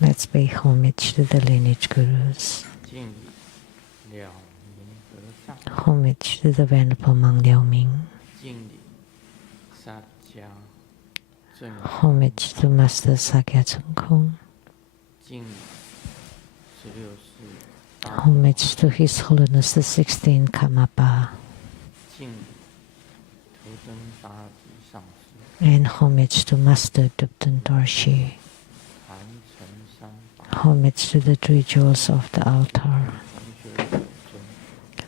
Let's pay homage to the lineage gurus. Homage to the Venerable Monk Liao Ming. Homage to Master Sakya Tsung Kung. Homage to His Holiness the 16th Karmapa. And homage to Master Dupten Dorshi. Homage to the three jewels of the altar.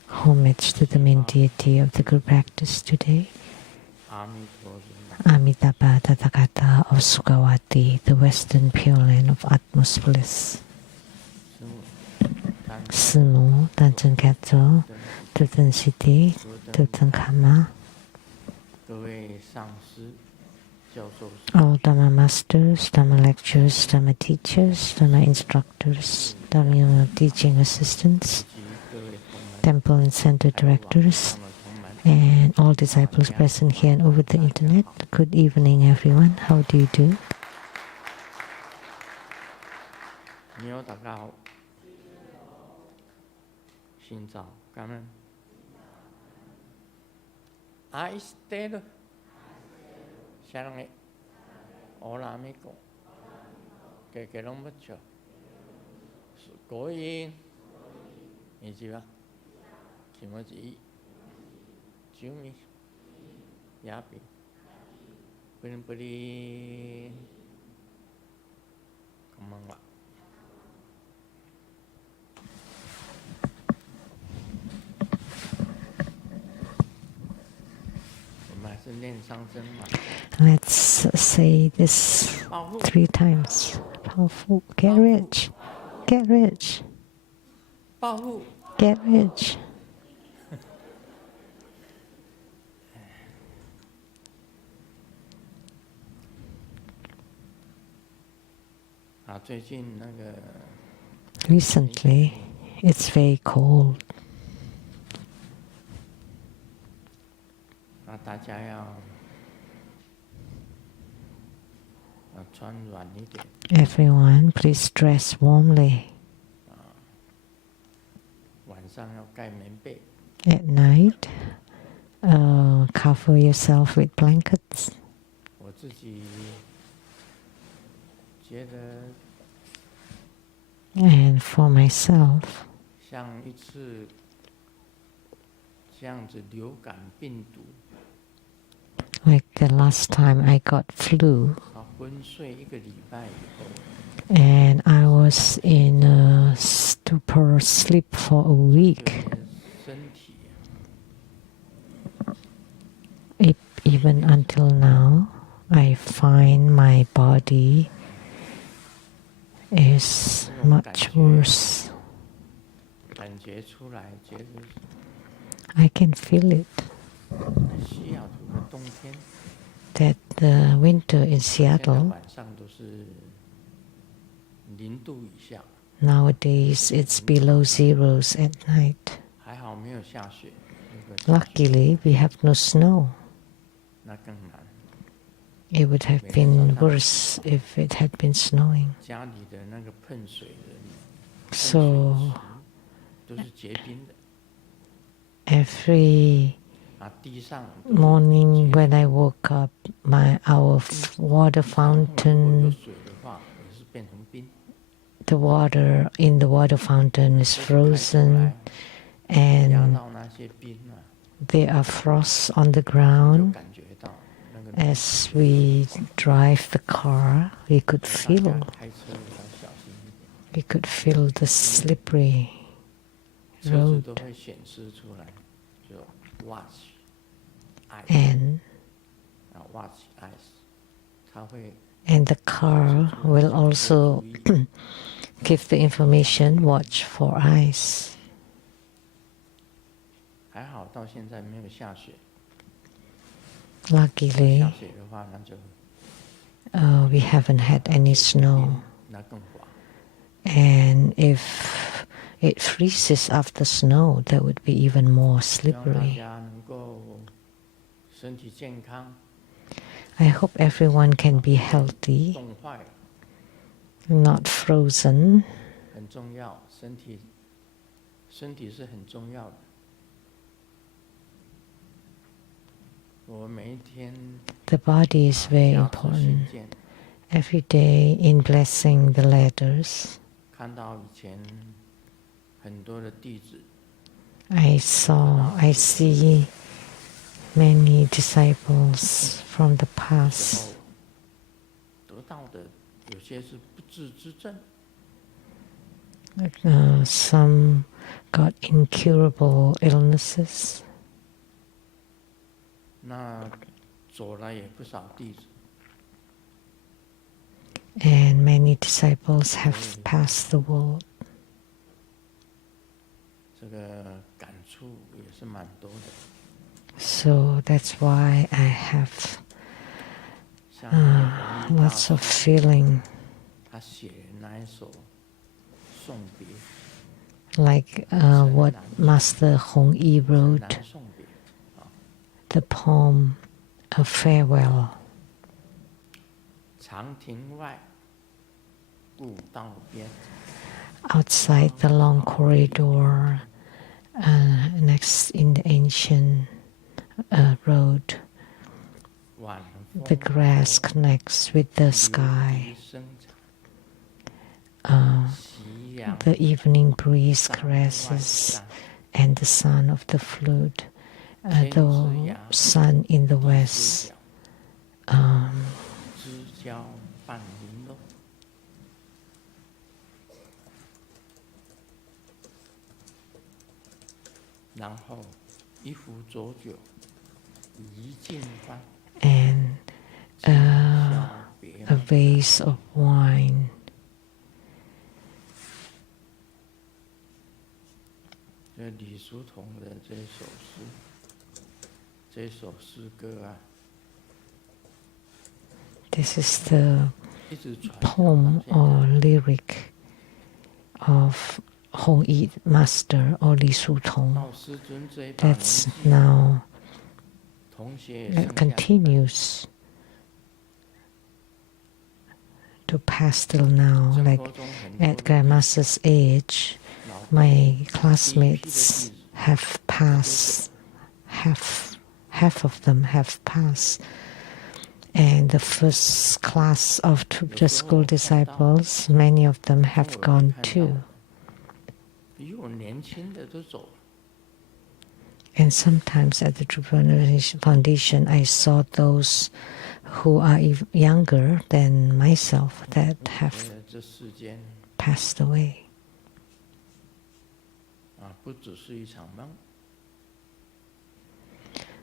Homage to the main deity of the group practice today. Amitabha Tathagata of Sukawati, the western pure land of utmost bliss. Simu, Tanchen Katso, Dupten City, Dupten Kama. All Dharma masters, Dharma lecturers, Dharma teachers, Dharma instructors, Dharma teaching assistants, temple and center directors, and all disciples present here and over the internet. Good evening, everyone. How do you do? Let's say this 3 times. Powerful. Get rich. Get rich. Get rich. Recently, it's very cold. Everyone, please dress warmly. At night, cover yourself with blankets. And for myself, like the last time I got flu, and I was in a stupor sleep for a week. Even until now, I find my body is much worse. I can feel it. That the winter in Seattle, nowadays it's below zeros at night. Luckily, we have no snow. It would have been worse if it had been snowing. So, every morning when I woke up, our water fountain, the water in the water fountain is frozen, and there are frosts on the ground. As we drive the car, we could feel the slippery road. And the car will also give the information, watch for ice. Luckily, we haven't had any snow. And if it freezes after snow, that would be even more slippery. I hope everyone can be healthy not frozen. 很重要，身体是很重要的。我每一天 The body is very important. Every day in blessing the letters, 看到以前很多的弟子 I see many disciples from the past. 得到的有些是不治之症。Some got incurable illnesses. 那走了也不少弟子。And many disciples have passed the world. 这个感触也是蛮多的。So that's why I have lots of feeling. 他写那一首送别。Like what Master Hong Yi wrote, the poem of farewell. 长亭外，古道边。Outside the long corridor, next in the ancient road, the grass connects with the sky. The evening breeze caresses, and the sound of the flute, the sun in the west. 然后一壶浊酒一尽欢 and a vase of wine. 这李叔同的这首诗歌啊 This is the poem or lyric of Hong Yi Master or Li Su Tong that's now continues to pass till now. Like at Grandmaster's age, my classmates have passed, half of them have passed. And the first class of the school disciples, many of them have gone too. And sometimes at the True Foundation, I saw those who are younger than myself that have passed away.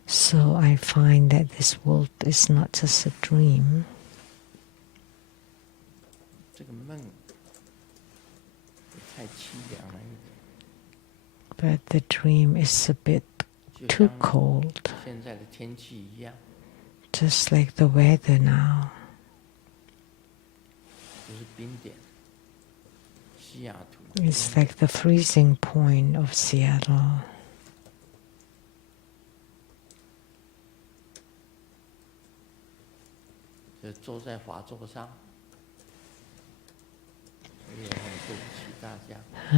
So I find that this world is not just a dream. But the dream is a bit too cold, just like the weather now. It's like the freezing point of Seattle.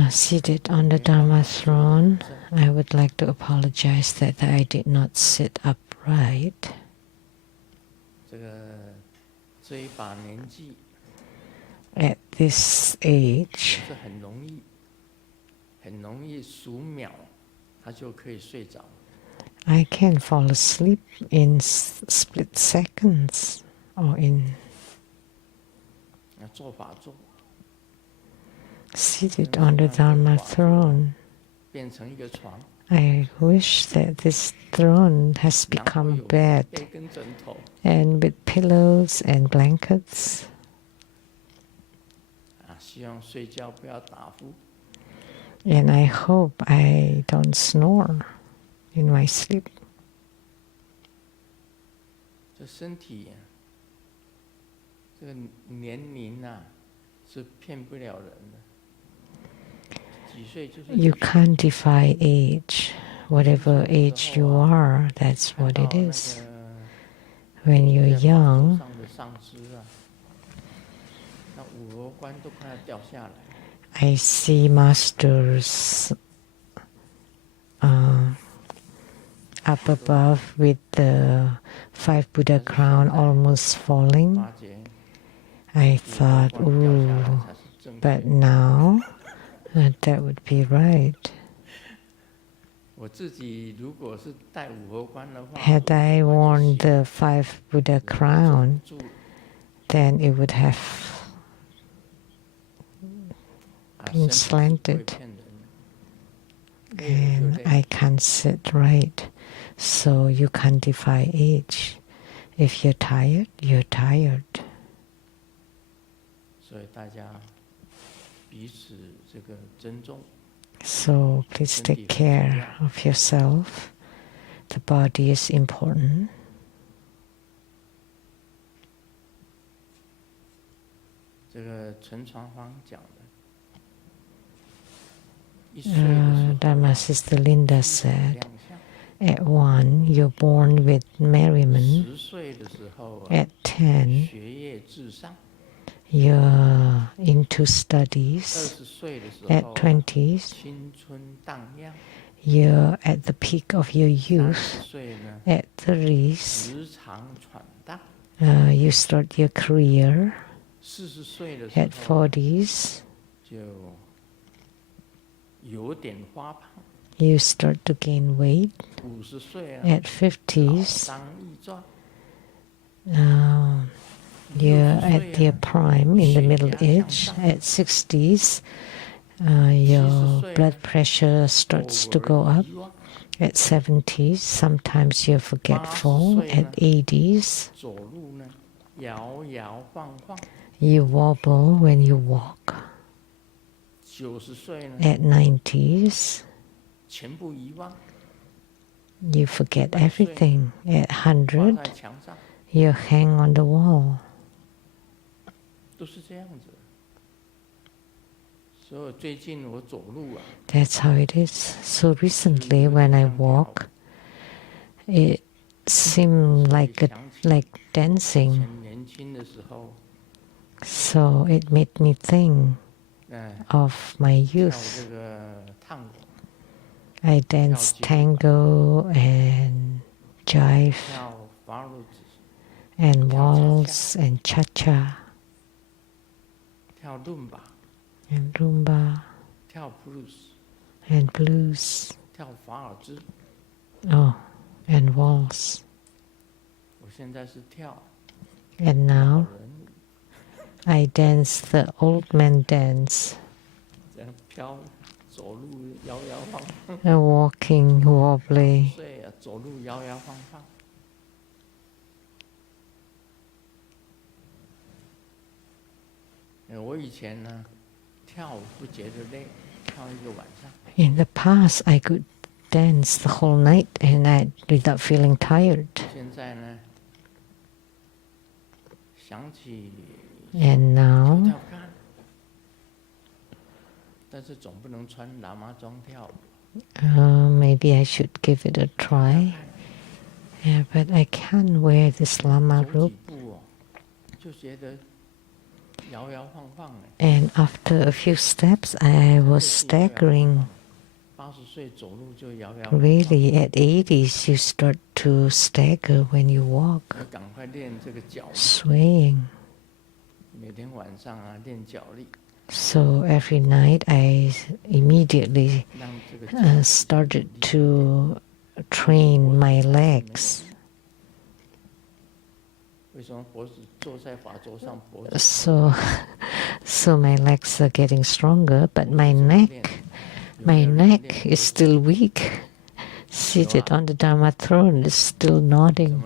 Seated on the Dharma throne, I would like to apologize that I did not sit upright. At this age, I can fall asleep in split seconds or in seated on the Dharma throne. I wish that this throne has become a bed and with pillows and blankets. And I hope I don't snore in my sleep. You can't defy age. Whatever age you are, that's what it is. When you're young, I see masters up above with the 5 Buddha crown almost falling. I thought, ooh, but now that would be right. Had I worn the 5 Buddha crown, then it would have been slanted. And I can't sit right. So you can't defy age. If you're tired, you're tired. So please take care of yourself. The body is important. Dharma Sister Linda said, at 1, you're born with merriment. At 10, you're into studies. At 20s, you're at the peak of your youth. At 30s, you start your career. At 40s, you start to gain weight. At 50s, you're at your prime in the middle age. At 60s, your blood pressure starts to go up. At 70s, sometimes you're forgetful. At 80s, you wobble when you walk. At 90s, you forget everything. At 100, you hang on the wall. That's how it is. So recently when I walk, it seemed like dancing. So it made me think of my youth. I danced tango and jive and waltz and cha-cha and rumba and blues. Oh, and waltz. And now I dance the old man dance. Walking wobbly. In the past, I could dance the whole night and without feeling tired. And now, maybe I should give it a try. Yeah, but I can't wear this Lama robe. And after a few steps, I was staggering. Really, at 80s, you start to stagger when you walk, swaying. So every night, I immediately started to train my legs. So my legs are getting stronger, but my neck is still weak. Seated on the Dharma throne is still nodding.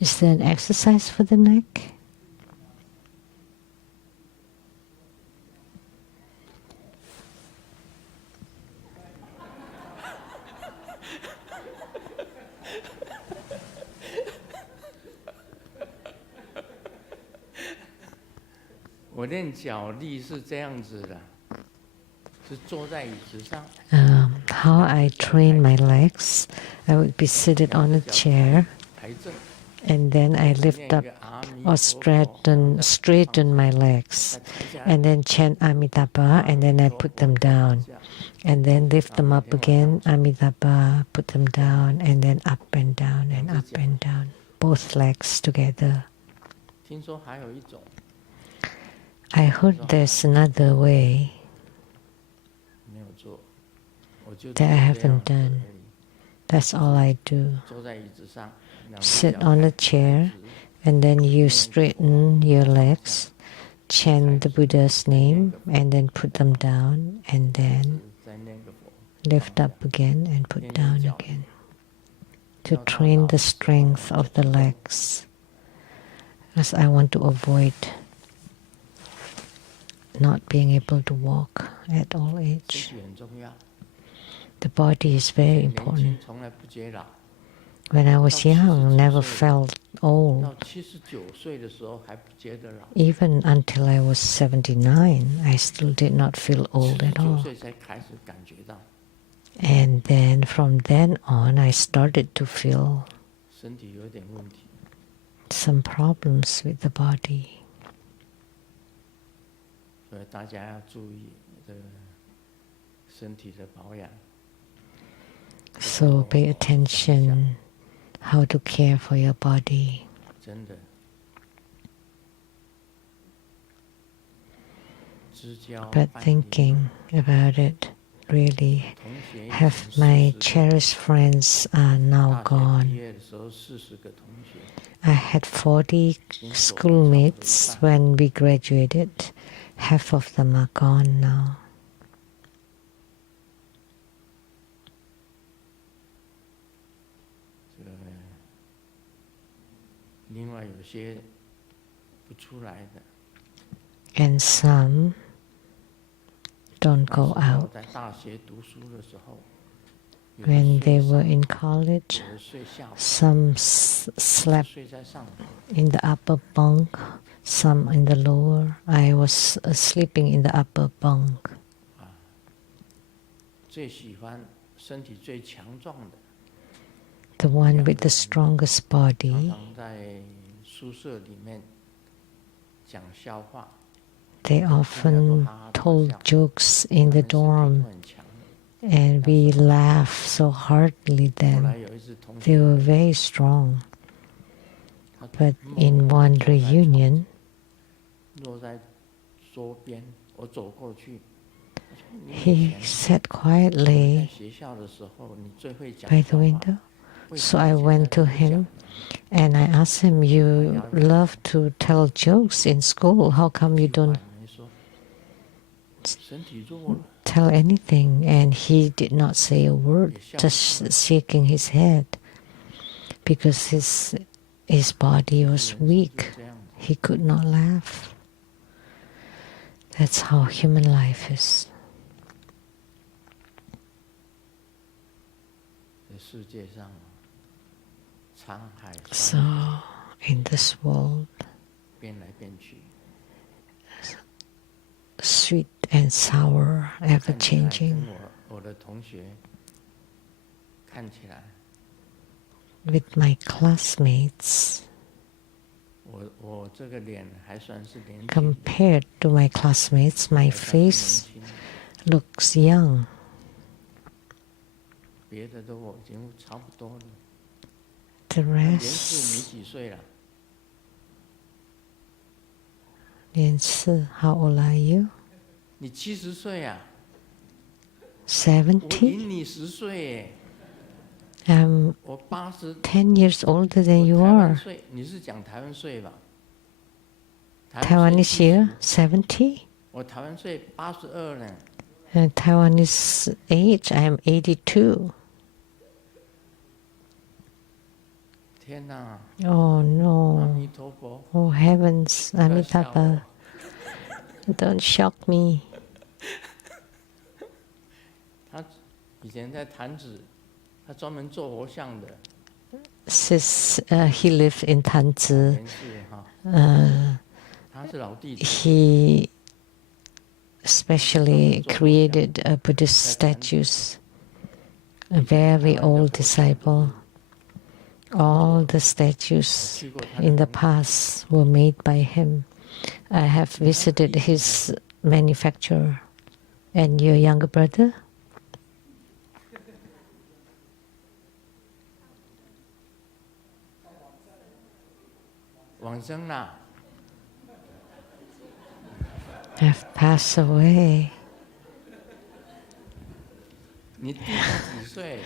Is there an exercise for the neck? How I train my legs, I would be seated on a chair And then I lift up or straighten my legs. And then chant Amitabha, and then I put them down. And then lift them up again, Amitabha, put them down, and then up and down and up and down. Both legs together. I heard there's another way that I haven't done. That's all I do. Sit on a chair, and then you straighten your legs, chant the Buddha's name, and then put them down, and then lift up again and put down again. To train the strength of the legs, as I want to avoid not being able to walk at all age. The body is very important. When I was young, never felt old. Even until I was 79, I still did not feel old at all. And then from then on, I started to feel some problems with the body. So pay attention how to care for your body. But thinking about it, really, half my cherished friends are now gone. I had 40 schoolmates when we graduated. Half of them are gone now. And some don't go out. When they were in college, some slept in the upper bunk, some in the lower. I was sleeping in the upper bunk. The one with the strongest body, they often told jokes in the dorm, and we laughed so heartily then. They were very strong. But in one reunion, he sat quietly by the window. So I went to him and I asked him, "You love to tell jokes in school. How come you don't tell anything?" And he did not say a word, just shaking his head, because his body was weak. He could not laugh. That's how human life is. So, in this world, sweet and sour, ever changing. With my classmates, compared to my classmates, my face looks young. The rest, Lian Si, how old are you? 70? I'm 10 years older than you are. Taiwanese year, 70? And Taiwanese age, I am 82. Oh no. Oh heavens, Amitabha. Don't shock me. Since he lived in Tanzi, he especially created Buddhist statues. A very old disciple. All the statues in the past were made by him. I have visited his manufacturer. And your younger brother? 往生了。 Have passed away. 你弟弟几岁？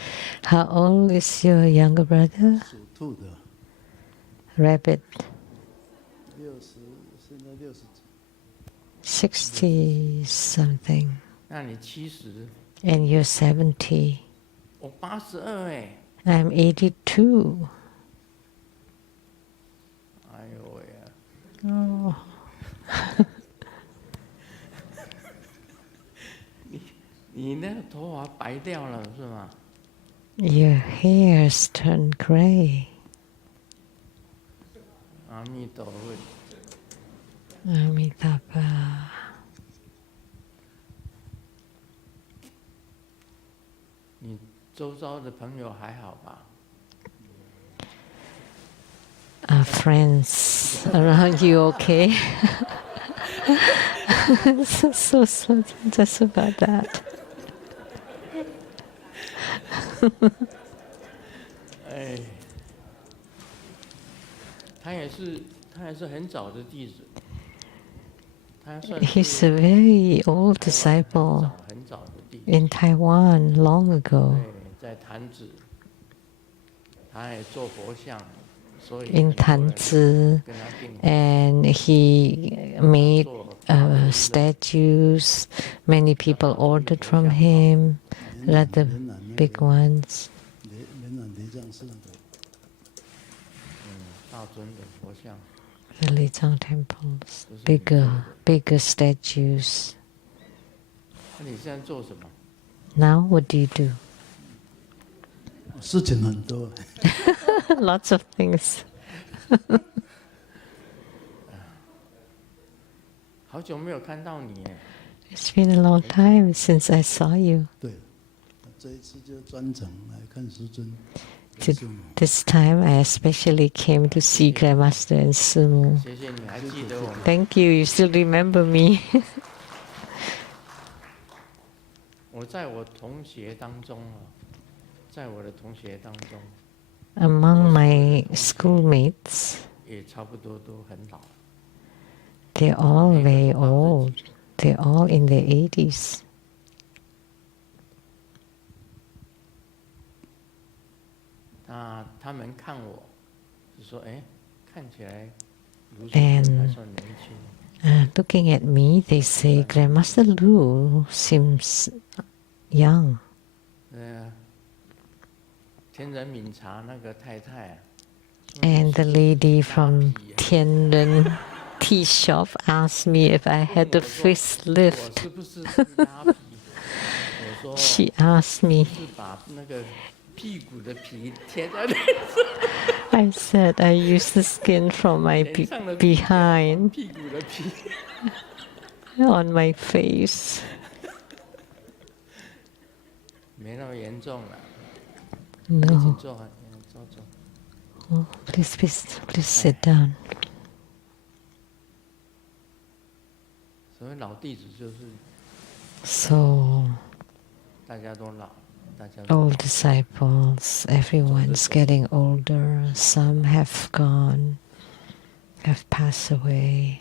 How old is your younger brother? 属兔的， Rabbit. 现在60几。 60 something. 那你70。 And you're 70. 我82哎。 I'm 82. 哎呦喂呀！ Oh. 你那个头发白掉了是吗？ Your hair's turned gray. 阿弥陀佛。 Amitabha. 你周遭的朋友还好吧？ Are friends around you okay? so just about that. 哎，他也是很早的弟子，他算 He's a very old disciple 很早的弟子。 in Taiwan long ago. 对，在坛子，他也做佛像，所以 In Tanzi, and he made statues. Many people ordered from him, rather big ones. 莲南雷藏寺的。大尊的佛像。 The Lizang temples, bigger statues. 那你现在做什么？ Now what do you do? 事情很多。Lots of things. 好久没有看到你哎。 It's been a long time since I saw you. 对，这一次就专程来看师尊。 This time I especially came to see Grandmaster and Sumu. 谢谢你还记得我们。 Thank you, you still remember me. 我在我同学当中啊，在我的同学当中。 Among my schoolmates, 也差不多都很老。 they're all very old. They're all in their 80s. 那他们看我，就说：“哎，看起来卢师 And 还算年轻。” looking at me, they say, Grandmaster Lu seems young. 天人茗茶那个太太啊。 And the lady from Tianren tea shop asked me if I had a facelift. 我是不是拉皮？我说 She asked me. 是把那个屁股的皮贴在脸上。 I said I use the skin from my behind 屁股的皮 on my face. 没那么严重了。 No. 坐，坐。 Oh, please sit down. 所谓老弟子就是 So, 大家都老，大家 old disciples, everyone's getting older. Some have gone, have passed away.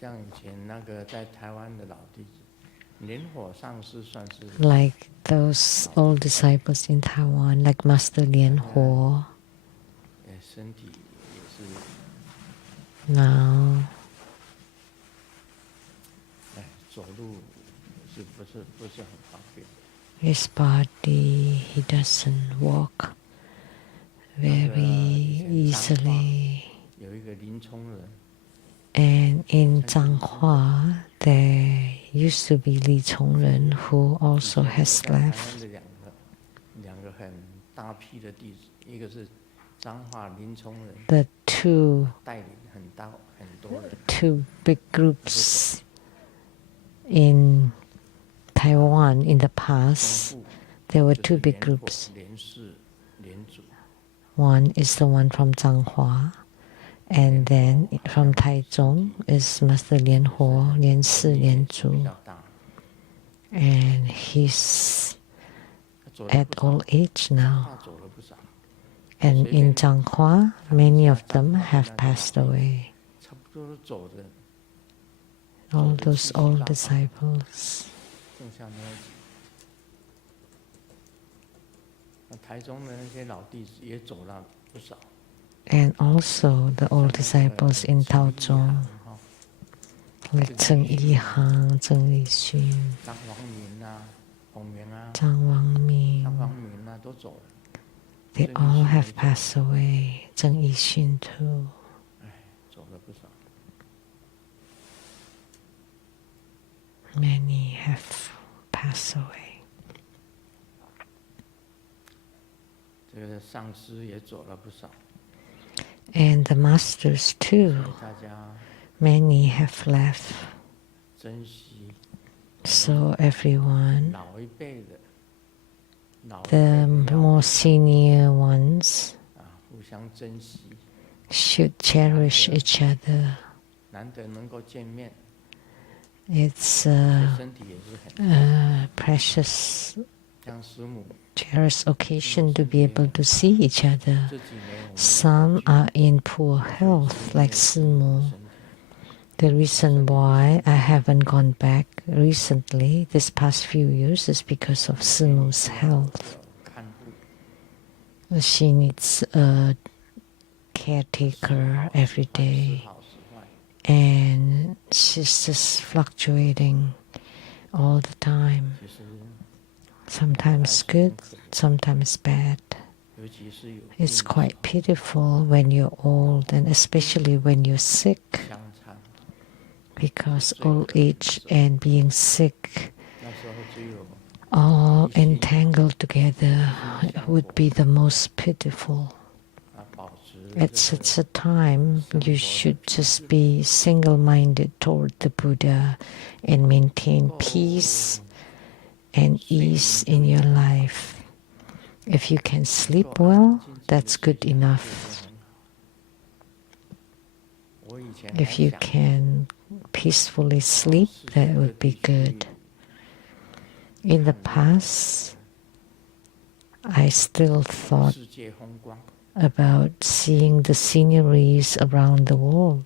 像以前那个在台湾的老弟子，莲火上师算是 Like those old disciples in Taiwan, like Master Lian Huo. 身体也是 Now, 走路是不是很方便？ his body, he doesn't walk very easily. 有一个林冲人， And in Zhanghua, there used to be Li Chongren, who also has 台湾 left. 的两个很大批的弟子，一个是彰化林冲人， The two 带领很多人， big groups in Taiwan in the past. There were two big groups. 莲氏、莲祖， One is the one from Zhanghua, and then from Taichung is Master Lian Huo, Lian Si, Lian Zhu. And he's at old age now. And in Zhanghua, many of them have passed away. All those old disciples. And also the old disciples in Taozhong, like Cheng Yihang, Cheng Lixun, Zhang Wangming, they all have passed away. Cheng Yixun too. Many have passed away. And the masters too, many have left. So everyone, the more senior ones, should cherish each other. It's a precious, cherished occasion to be able to see each other. Some are in poor health, like Simu. The reason why I haven't gone back recently, this past few years, is because of Simu's health. She needs a caretaker every day, and she's just fluctuating all the time. Sometimes good, sometimes bad. It's quite pitiful when you're old, and especially when you're sick, because old age and being sick all entangled together would be the most pitiful. At such a time, you should just be single-minded toward the Buddha and maintain peace and ease in your life. If you can sleep well, that's good enough. If you can peacefully sleep, that would be good. In the past, I still thought about seeing the sceneries around the world.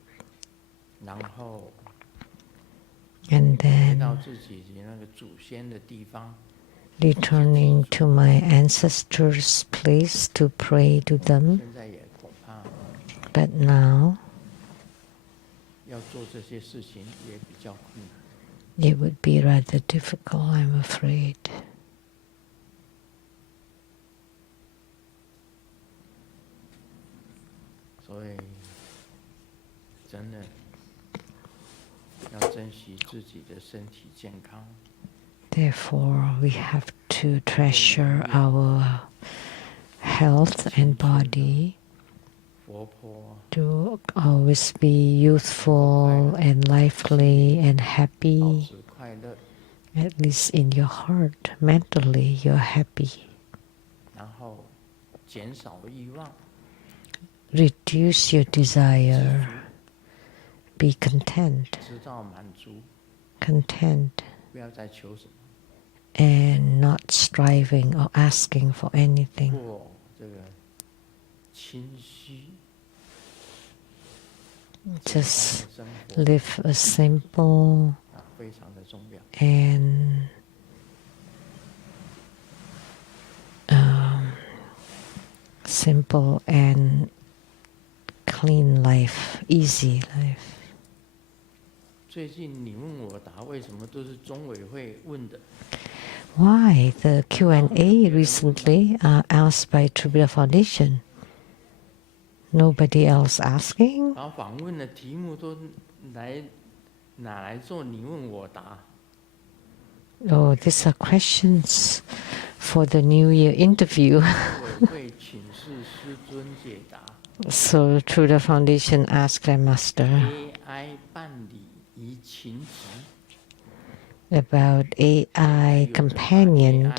And then returning to my ancestors' place to pray to them. But now, it would be rather difficult, I'm afraid. Therefore, we have to treasure our health and body, to always be youthful and lively and happy, at least in your heart. Mentally, you're happy. Reduce your desire. Be content. Content. And not striving or asking for anything. Just live a simple and simple and clean life, easy life. Why the Q&A recently are asked by Tribhuda Foundation? Nobody else asking? Oh, these are questions for the New Year interview. So Tribhuda Foundation asked their master about AI companion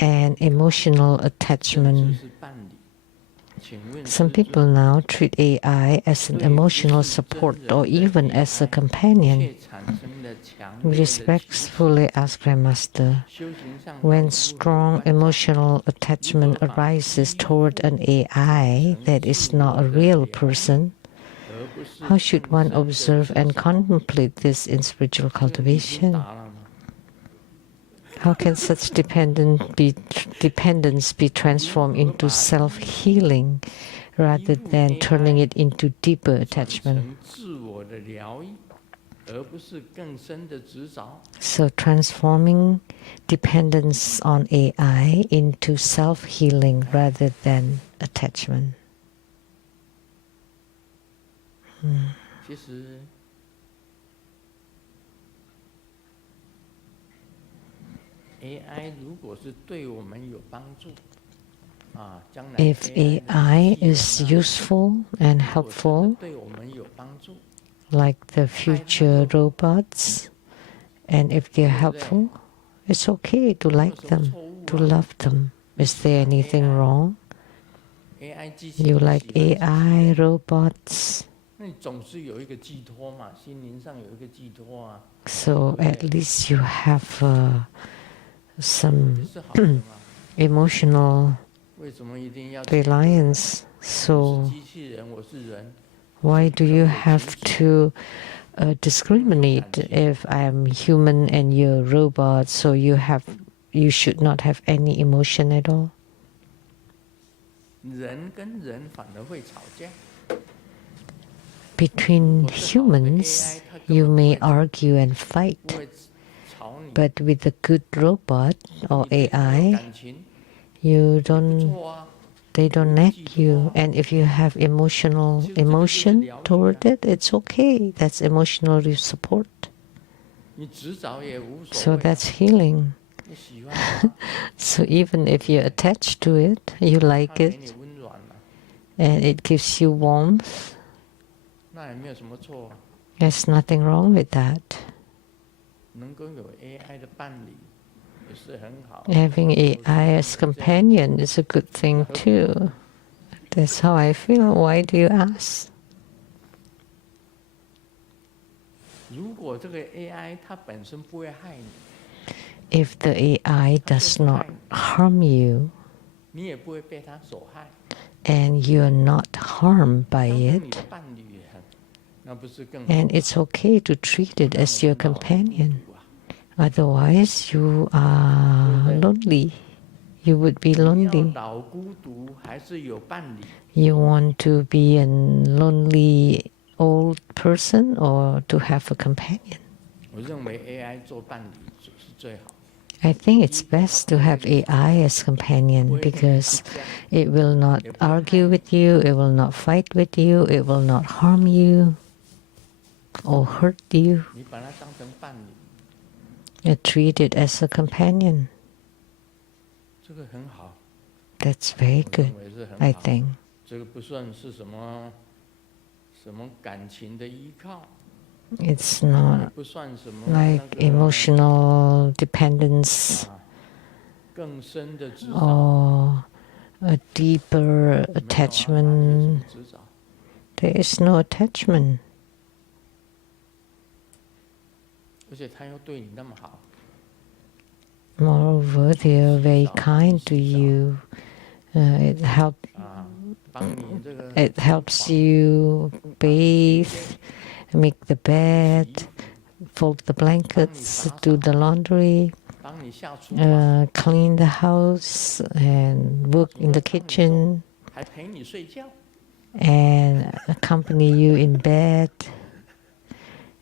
and emotional attachment. Some people now treat AI as an emotional support or even as a companion. We respectfully ask Grandmaster, when strong emotional attachment arises toward an AI that is not a real person, how should one observe and contemplate this in spiritual cultivation? How can such dependence be transformed into self-healing rather than turning it into deeper attachment? So transforming dependence on AI into self-healing rather than attachment. If AI is useful and helpful, like the future robots, and if they're helpful, it's okay to like them, to love them. Is there anything wrong? You like AI robots, so at least you have some emotional reliance. So why do you have to discriminate if I'm human and you're robot? So you should not have any emotion at all. Between humans, you may argue and fight, but with a good robot or AI, they don't nag you. And if you have emotion toward it, it's okay. That's emotional support. So that's healing. So even if you're attached to it, you like it, and it gives you warmth, there's nothing wrong with that. Having AI as companion is a good thing too. That's how I feel. Why do you ask? If the AI does not harm you, and you're not harmed by it, and it's okay to treat it as your companion. Otherwise, you are lonely. You would be lonely. You want to be a lonely old person or to have a companion? I think it's best to have AI as companion because it will not argue with you, it will not fight with you, it will not harm you or hurt you. Treat it as a companion. That's very good, I think. It's not like emotional dependence or a deeper attachment. There is no attachment. Moreover, they are very kind to you. It helps you bathe, make the bed, fold the blankets, do the laundry, clean the house, and work in the kitchen, and accompany you in bed,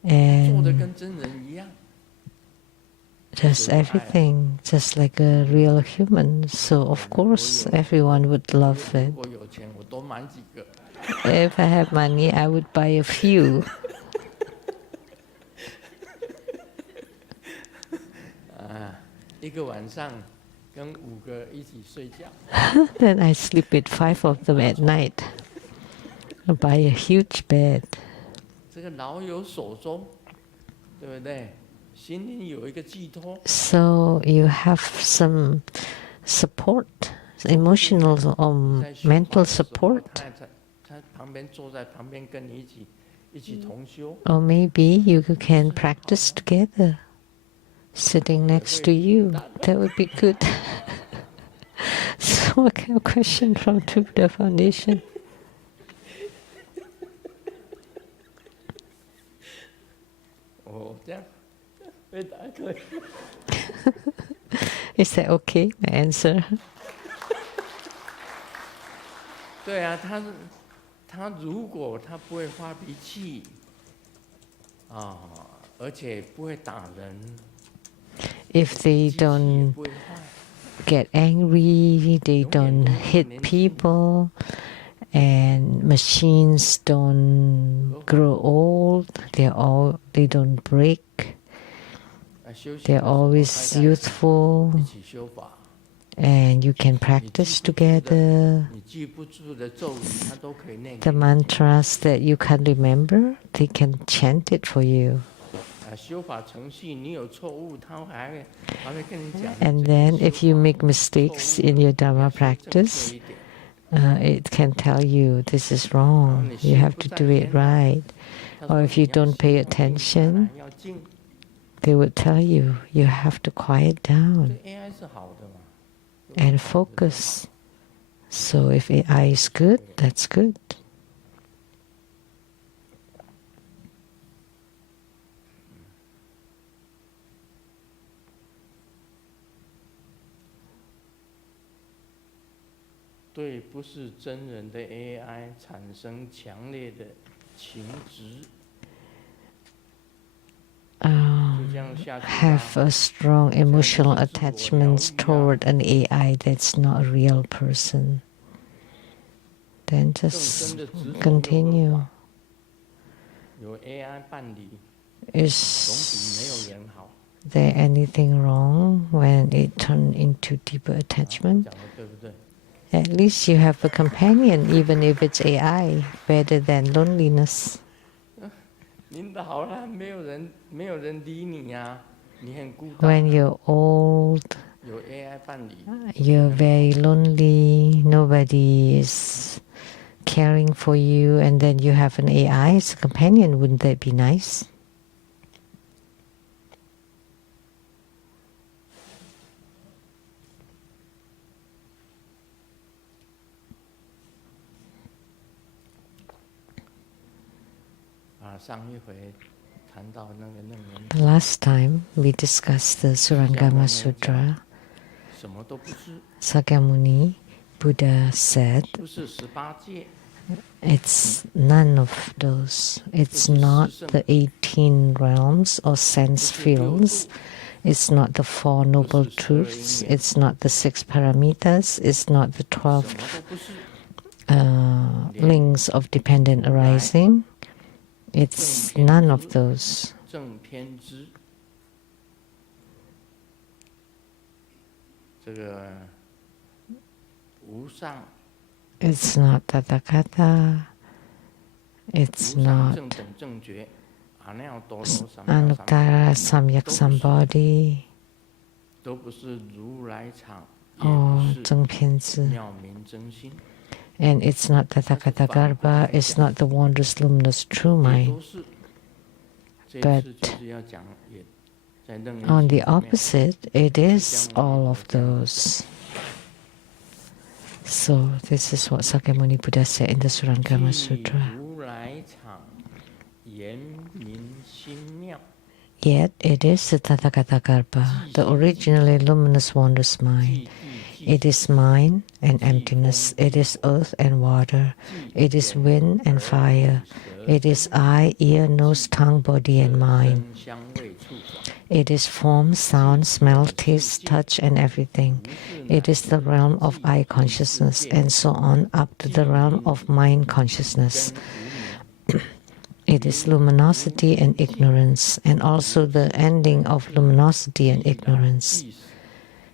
and just everything, just like a real human. So of course everyone would love it. If I have money, I would buy a few. Then I sleep with 5 of them at night. I buy a huge bed. So you have some support, emotional or mental support. Or maybe you can practice together, sitting next to you. That would be good. So what kind of question from True Buddha Foundation? Is that okay, my answer? 对啊，他如果他不会发脾气而且不会打人 If they don't get angry, they don't hit people, and machines don't grow old, they don't break, they're always youthful, and you can practice together. The mantras that you can't remember, they can chant it for you. And then if you make mistakes in your Dharma practice, it can tell you this is wrong, you have to do it right. Or if you don't pay attention, they would tell you, you have to quiet down and focus. So if AI is good, that's good. Have a strong emotional attachments toward an AI that's not a real person, then just continue. Is there anything wrong when it turns into deeper attachment? At least you have a companion, even if it's AI, better than loneliness. When you're old, you're very lonely, nobody is caring for you, and then you have an AI as a companion. Wouldn't that be nice? Last time we discussed the Surangama Sutra. Sakyamuni Buddha said it's none of those. It's not the 18 realms or sense fields. It's not the 4 noble truths. It's not the 6 paramitas. It's not the 12 links of dependent arising. It's none of those. It's not Tathagata. It's not Anuttara Samyak Sambodhi or Zheng Pian Zi. And it's not Tathagata Garbha, it's not the wondrous luminous true mind. But on the opposite, it is all of those. So this is what Sakyamuni Buddha said in the Surangama Sutra. Yet it is the Tathagata Garbha, the originally luminous wondrous mind. It is mind and emptiness. It is earth and water. It is wind and fire. It is eye, ear, nose, tongue, body, and mind. It is form, sound, smell, taste, touch, and everything. It is the realm of eye consciousness, and so on up to the realm of mind consciousness. It is luminosity and ignorance, and also the ending of luminosity and ignorance.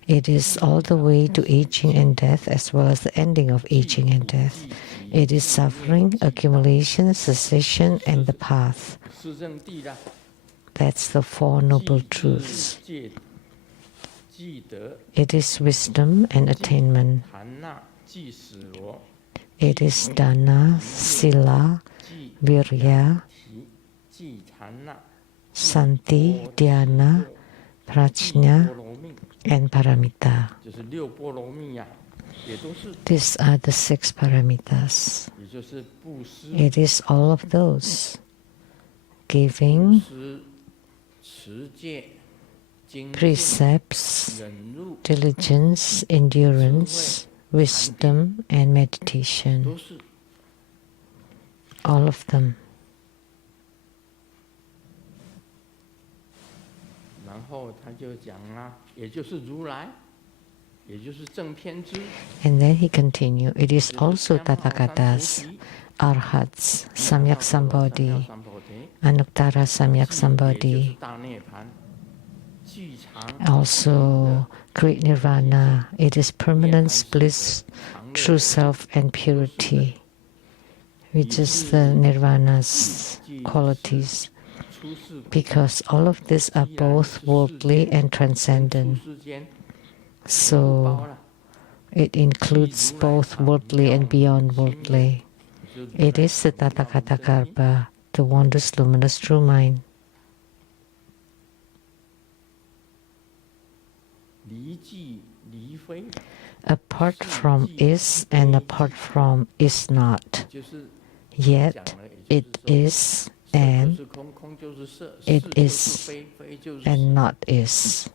It is all the way to aging and death, as well as the ending of aging and death. It is suffering, accumulation, cessation, and the path. That's the Four Noble Truths. It is wisdom and attainment. It is dana, sila, virya, santi, dhyana, prajna, and paramita. These are the 6 paramitas. It is all of those: giving, precepts, diligence, endurance, wisdom, and meditation. All of them. And then he continued, it is also Tathagatas, Arhats, Samyak Sambodhi, Anuttara Samyak Sambodhi, also great Nirvana. It is permanence, bliss, true self, and purity, which is the Nirvana's qualities. Because all of these are both worldly and transcendent. So it includes both worldly and beyond worldly. It is the Tathagata Garbha, the wondrous luminous true mind. Apart from is and apart from is not, yet it is and it is and not is.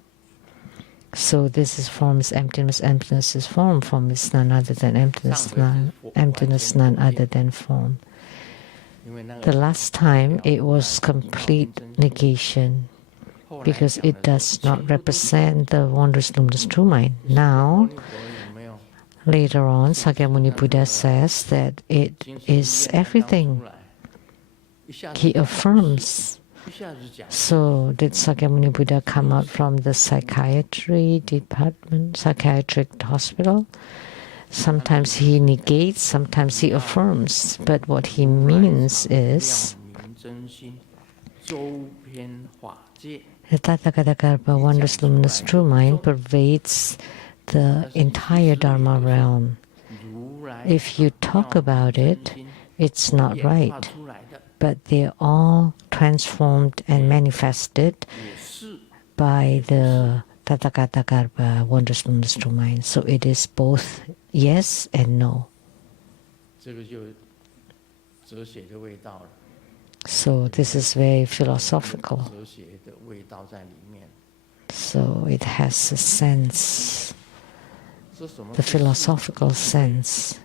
So this is form's emptiness, emptiness is form, form is none other than emptiness, emptiness none other than form. The last time it was complete negation, because it does not represent the wondrous luminous true mind. Now, later on, Sakyamuni Buddha says that it is everything. He affirms. So did Sakyamuni Buddha come out from the psychiatry department, psychiatric hospital? Sometimes he negates, sometimes he affirms. But what he means is the Tathagata Garbha, wondrous luminous true mind, pervades the entire Dharma realm. If you talk about it, it's not right. But they're all transformed and manifested by the Tathagata Garbha, wondrous luminous true mind. So it is both yes and no. So this is very philosophical. So it has a sense, the philosophical sense.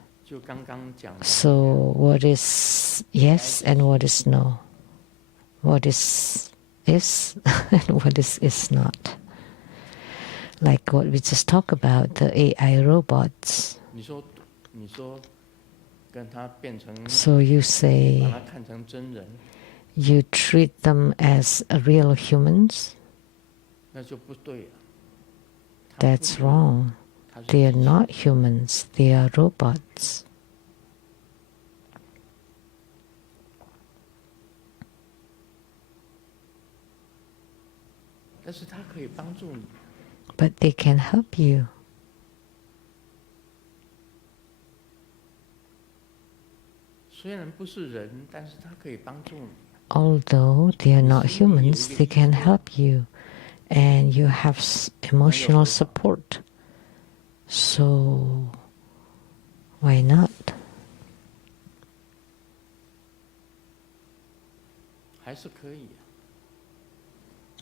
So what is yes and what is no? What is and what is not? Like what we just talked about, the AI robots. So you say you treat them as real humans? That's wrong. They are not humans, they are robots. But they can help you. Although they are not humans, they can help you. And you have emotional support. So, why not?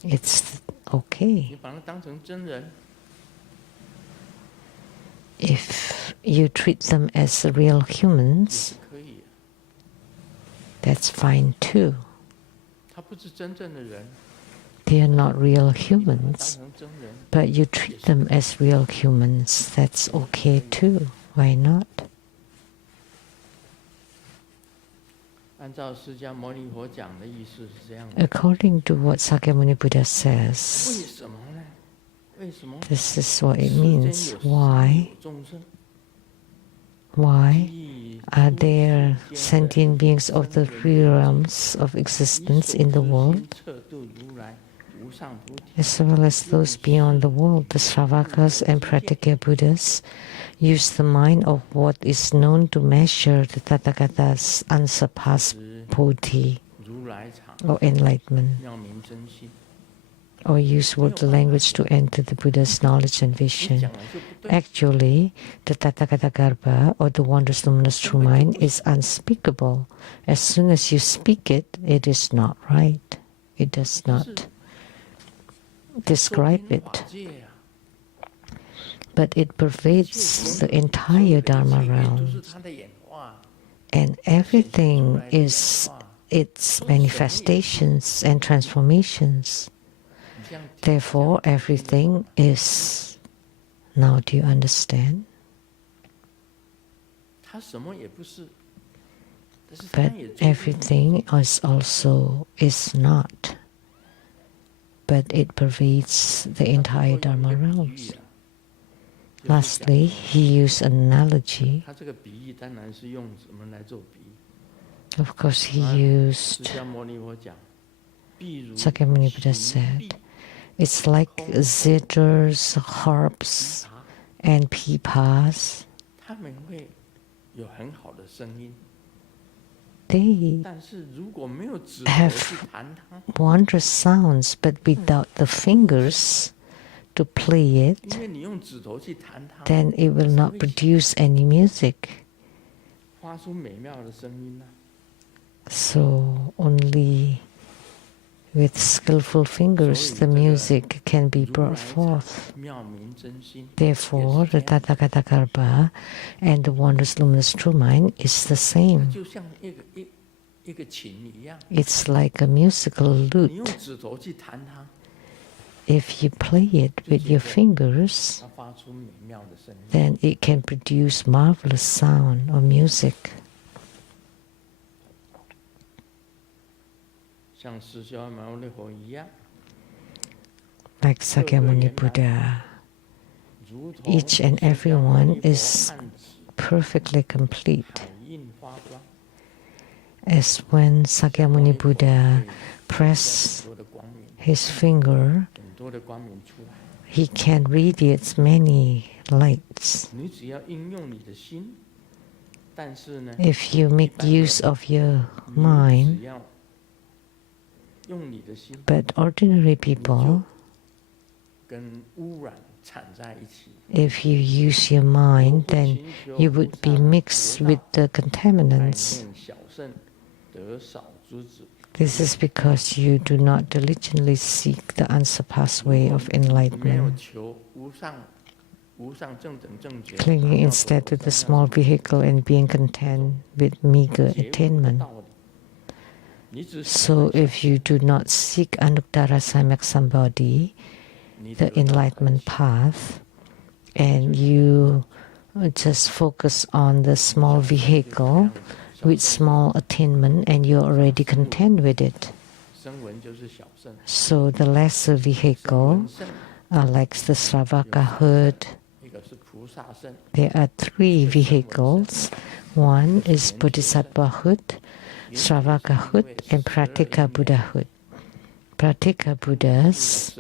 It's okay. If you treat them as real humans, that's fine too. They are not real humans, but you treat them as real humans. That's okay too. Why not? According to what Sakyamuni Buddha says, this is what it means. Why? Why are there sentient beings of the three realms of existence in the world? as well as those beyond the world, the Sravakas and Pratika Buddhas, use the mind of what is known to measure the Tathagata's unsurpassed bodhi or enlightenment, or use worldly language to enter the Buddha's knowledge and vision. Actually, the Tathagata Garbha, or the wondrous luminous true mind, is unspeakable. As soon as you speak it, it is not right. It does not describe it. But it pervades the entire Dharma realm. And everything is its manifestations and transformations. Therefore, everything is. Now, do you understand? But everything is also is not. But it pervades the entire Dharma realms. Lastly, he used an analogy. Of course, he used, Sakyamuni Buddha said, it's like zithers, harps, and pipas. They have wondrous sounds, but without the fingers to play it, then it will not produce any music. So only with skillful fingers the music can be brought forth. Therefore, the Tathagata Garbha and the wondrous luminous true mind is the same. It's like a musical lute. If you play it with your fingers, then it can produce marvelous sound or music. Like Sakyamuni Buddha, each and every one is perfectly complete. As when Sakyamuni Buddha pressed his finger, he can radiate many lights. If you make use of your mind, but ordinary people, if you use your mind, then you would be mixed with the contaminants. This is because you do not diligently seek the unsurpassed way of enlightenment, clinging instead to the small vehicle and being content with meager attainment. So if you do not seek Anuttara Samyak Sambodhi, the enlightenment path, and you just focus on the small vehicle with small attainment, and you're already content with it. So the lesser vehicle, like the Sravakahood, there are three vehicles. One is Bodhisattvahood, Sravakahood, and Pratika Buddhahood. Pratika Buddhas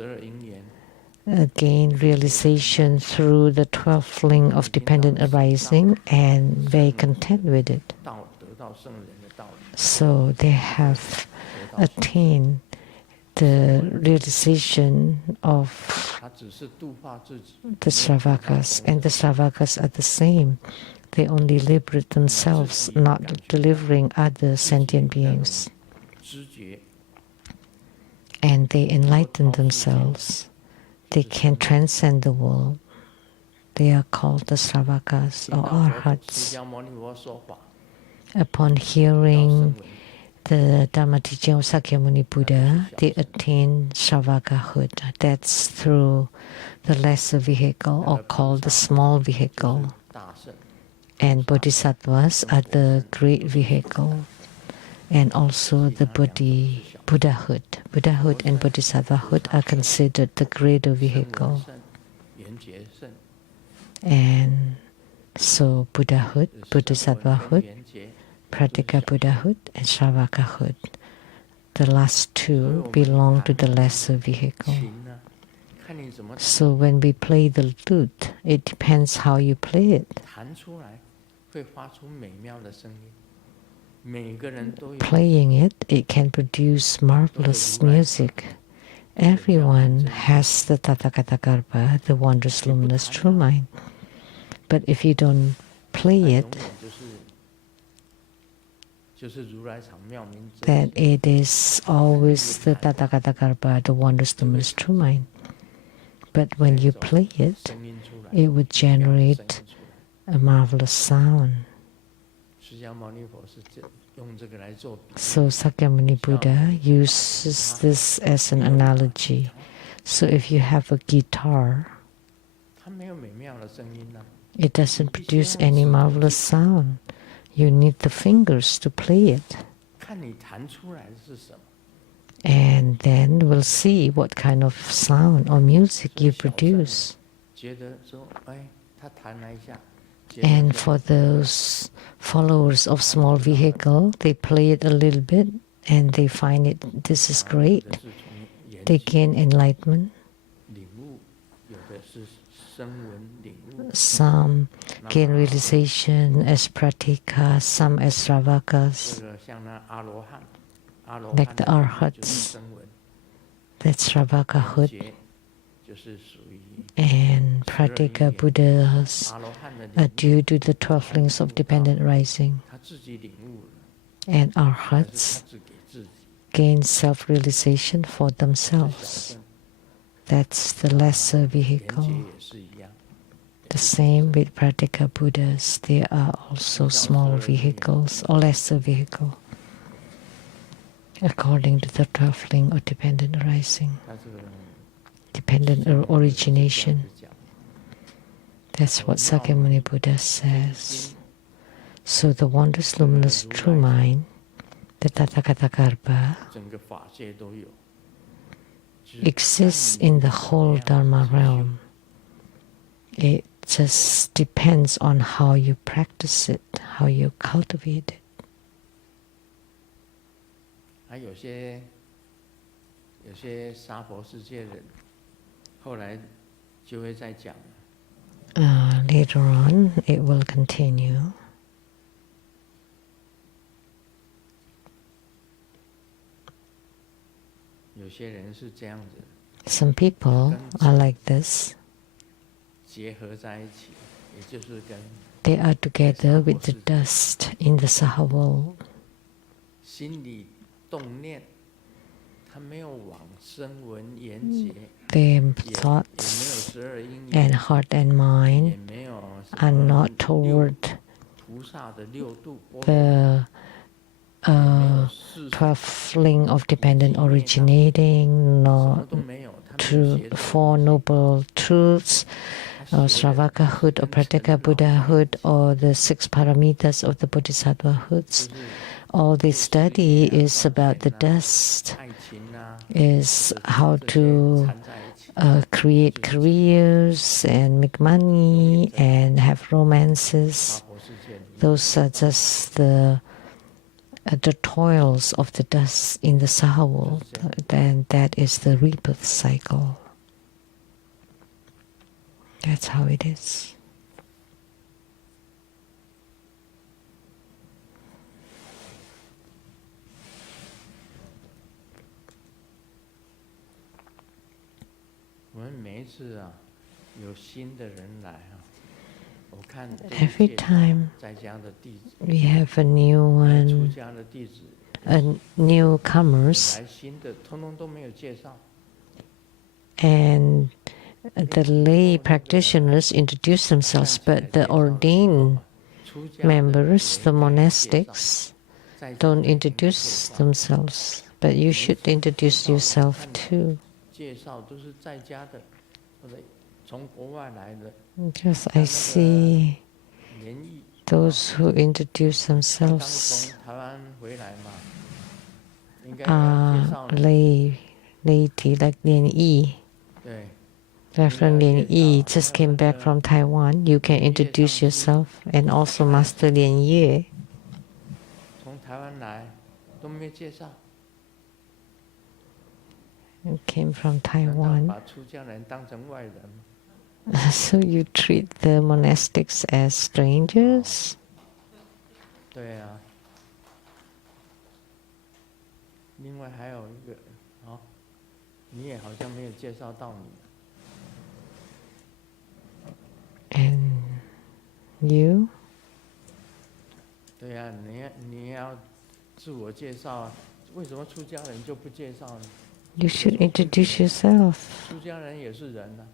gain realization through the 12th link of dependent arising and very content with it. So they have attained the realization of the Sravakas, and the Sravakas are the same. They only liberate themselves, not delivering other sentient beings. And they enlighten themselves. They can transcend the world. They are called the Sravakas or Arhats. Upon hearing the Dhamma teaching of Sakyamuni Buddha, they attain Sravakahood. That's through the lesser vehicle, or called the small vehicle. And Bodhisattvas are the great vehicle, and also the Buddhahood. Buddhahood and Bodhisattvahood are considered the greater vehicle. And so Buddhahood, Bodhisattvahood, Pratika Buddhahood, and Sravakahood the last two belong to the lesser vehicle. So when we play the lute, it depends how you play it. Playing it, it can produce marvelous music. Everyone has the Tathagata Garbha, the wondrous luminous true mind. But if you don't play it, that it is always the Tathagata Garbha, the wondrous luminous true mind. But when you play it, it would generate a marvelous sound. So Sakyamuni Buddha uses this as an analogy. So if you have a guitar, it doesn't produce any marvelous sound. You need the fingers to play it. And then we'll see what kind of sound or music you produce. And for those followers of small vehicle, they play it a little bit and they find it, this is great. They gain enlightenment. Some gain realization as pratika, some as sravakas, like the arhats. That's sravakahood. And pratika Buddhas are due to the 12 links of dependent rising. And arhats gain self-realization for themselves. That's the lesser vehicle. The same with pratika Buddhas. They are also small vehicles or lesser vehicle, according to the 12 link of dependent arising, dependent origination. That's what Sakyamuni Buddha says. So the wondrous luminous true mind, the Tathagata Garbha, exists in the whole Dharma realm. It just depends on how you practice it, how you cultivate it. Later on, it will continue. Some people are like this. They are together with the dust in the Saha world. Their thoughts and heart and mind are not toward the 12 link of dependent originating, nor to 4 noble truths, or Sravakahood or Pratika Buddhahood, or the 6 paramitas of the Bodhisattvahoods. All they study is about the dust, is how to create careers and make money and have romances. Those are just the toils of the dust in the Saha world. Then that is the rebirth cycle. That's how it is. Every time we have a new one, newcomers, and the lay practitioners introduce themselves, but the ordained members, the monastics, don't introduce themselves. But you should introduce yourself too. Because I see those who introduce themselves are laity, like Lien Yi. Reverend Lien Yi just came back from Taiwan. You can introduce yourself, and also Master Lien Ye. You came from 难道 Taiwan. 把出家人当成外人吗？ So you treat the monastics as strangers? 对啊。另外还有一个，哦，你也好像没有介绍到你。And you? 对啊，你也要自我介绍啊。为什么出家人就不介绍呢？ You should introduce yourself. 出家人也是人啊。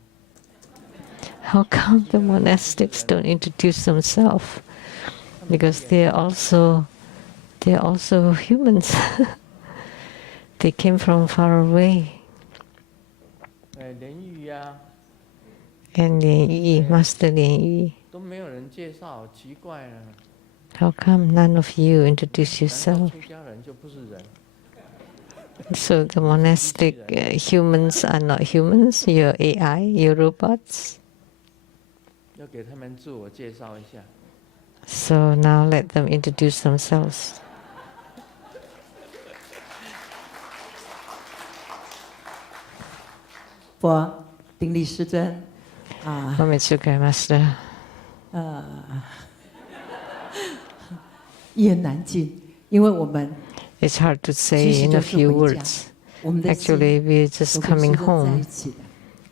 How come the monastics don't introduce themselves? Because they're also humans. They came from far away. 莲玉呀。 And Lian Yi, Master Lian Yi. 都没有人介绍，奇怪了。 How come none of you introduce 难道 yourself? 出家人就不是人？ So the monastic humans are not humans? You're AI? You're robots? 要给他们自我介绍一下。 So now let them introduce themselves. 我顶礼师尊啊， Homage to Master. 一言难尽，因为我们 It's hard to say in a few words. 我们的心 Actually, we're 都 just 跟师 coming 尊在 home. 一起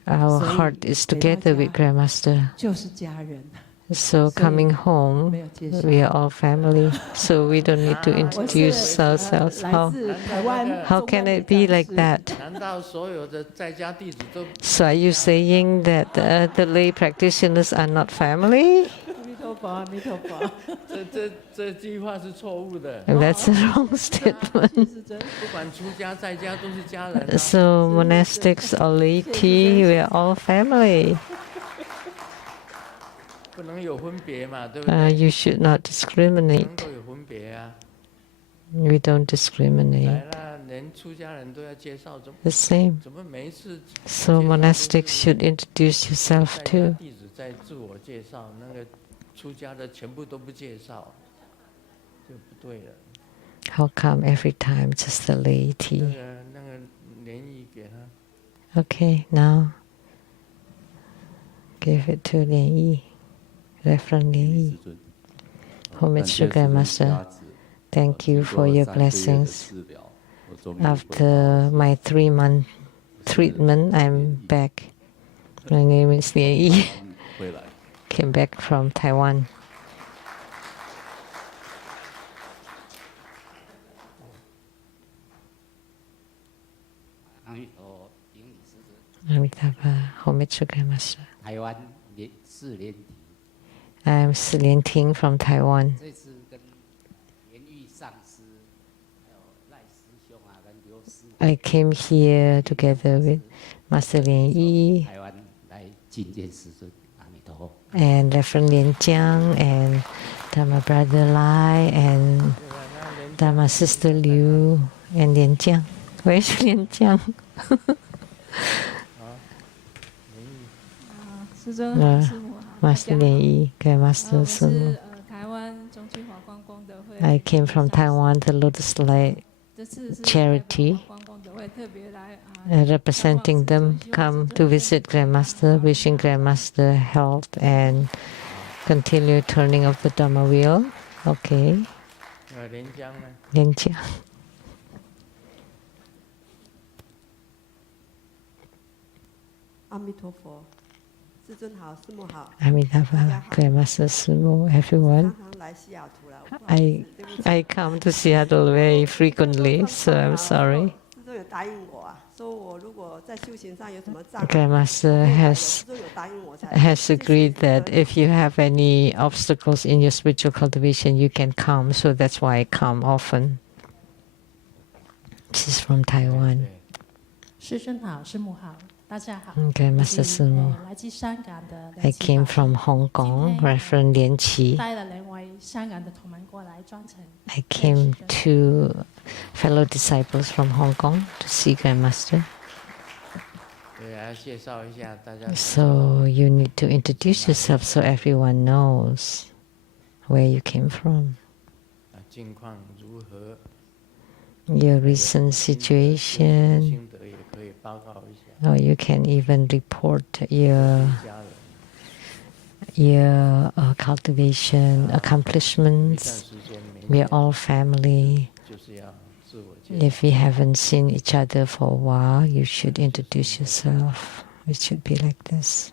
的， Our 所以 heart is 给大 together with 家 Grandmaster. 就是家人。 So coming home, 没有介绍。 we are all family. So we don't need to 我 introduce 是 ourselves. 来 How 自台湾 how can it be like that? 难道所有的在家弟子都？ So are you saying that the lay practitioners are not family? 阿弥陀佛，阿弥陀佛。这句话是错误的。 And that's a wrong statement. 师尊，不管出家在家都是家人、啊。 So monastics or laity, we are all family. 不能有分别嘛，对不对？ You should not 不 discriminate. 能够有分别啊。 We don't 来 discriminate. 了，连出家人都要介绍， The same. 怎么每一次 So monastics should introduce yourself 在家 too. 弟子在自我介绍，那个出家的全部都不介绍，就不对了。 How come every time just the 那 laity? 个联谊给他。 Okay, now give it to Lian Yi. Reverend Lian Yi. Homage to Grandmaster. Thank you for your blessings. After my 3-month treatment, I'm back. My name is Lian Yi. Came back from Taiwan. 阿弥陀佛，顶礼师尊。 Amitabha. Homage to Grandmaster. 台湾四连体， I'm Lian Ting from Taiwan. 这次跟莲玉上师，还有赖师兄啊，跟刘师， I came here together with Master Lian Yi 台湾来觐见师尊。阿弥陀佛。 and Reverend Lian Jiang and Dharma Brother Lai and Dharma Sister Liu and Lian Jiang. Where's Lian Jiang? 师尊好，师母好，大 Master 家 Lian 好。 Yi, Grandmaster 我 Sun. 是台湾中清华观光的会。 I came from Taiwan, the Lotus Light 这次是 Charity. 观光的会特别来 representing them come to visit Grandmaster, wishing Grandmaster health and continue turning of the Dharma wheel. Okay. 连江呢？ Lian Jiang. 阿弥陀佛，师尊好，师母好。 Amitabha, Grandmaster Sumo, everyone. 常常来西雅图了，不好 I 意思，对不起。 I come to Seattle very frequently, so I'm sorry. 师尊有答应我啊，说我如果在修行上有什么障碍， Grandmaster 师 has 尊有答应我才。 has agreed that if you have any obstacles in your spiritual cultivation, you can come. So that's why I come often. She's from Taiwan. 师尊好，师母好，大家好。 Okay, 我 Master 是 Sumo. 来自香港的 I came from Hong Kong, Reverend Lian Qi. 带了2位香港的同门过来专程。 I came to fellow disciples from Hong Kong to see Grandmaster. 对啊，介绍一下大家。 So you need to introduce yourself so everyone knows where you came from, 近况如何？ your recent situation, 心得也可以 or you can even report your cultivation accomplishments. We're all family. If we haven't seen each other for a while, you should introduce yourself. It should be like this.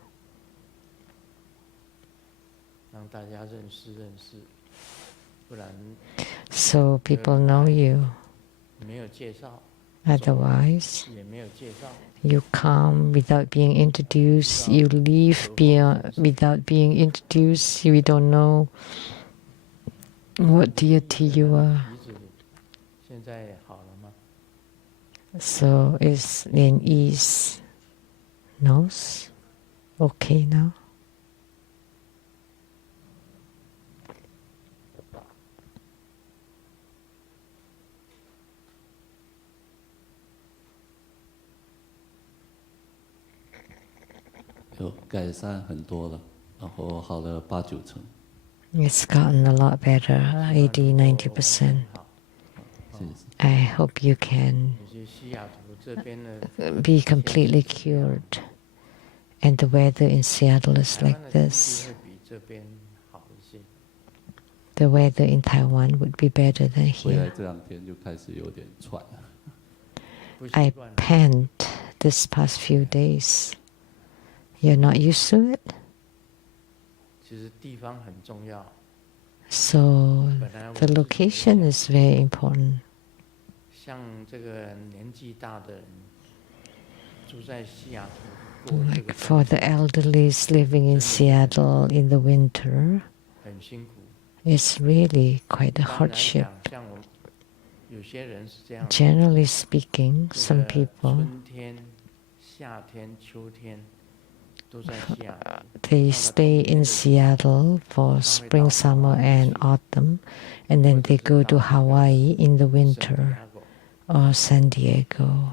So people know you. Otherwise, you come without being introduced, you leave without being introduced, we don't know what deity you are. So is Lien Yi's nose okay now? It's gotten a lot better, 80–90%. I hope you can be completely cured. And the weather in Seattle is like this. The weather in Taiwan would be better than here. I pant this past few days. You're not used to it? So the location is very important. Like for the elderly living in Seattle in the winter, it's really quite a hardship. Generally speaking, some people, they stay in Seattle for spring, summer, and autumn, and then they go to Hawaii in the winter or San Diego.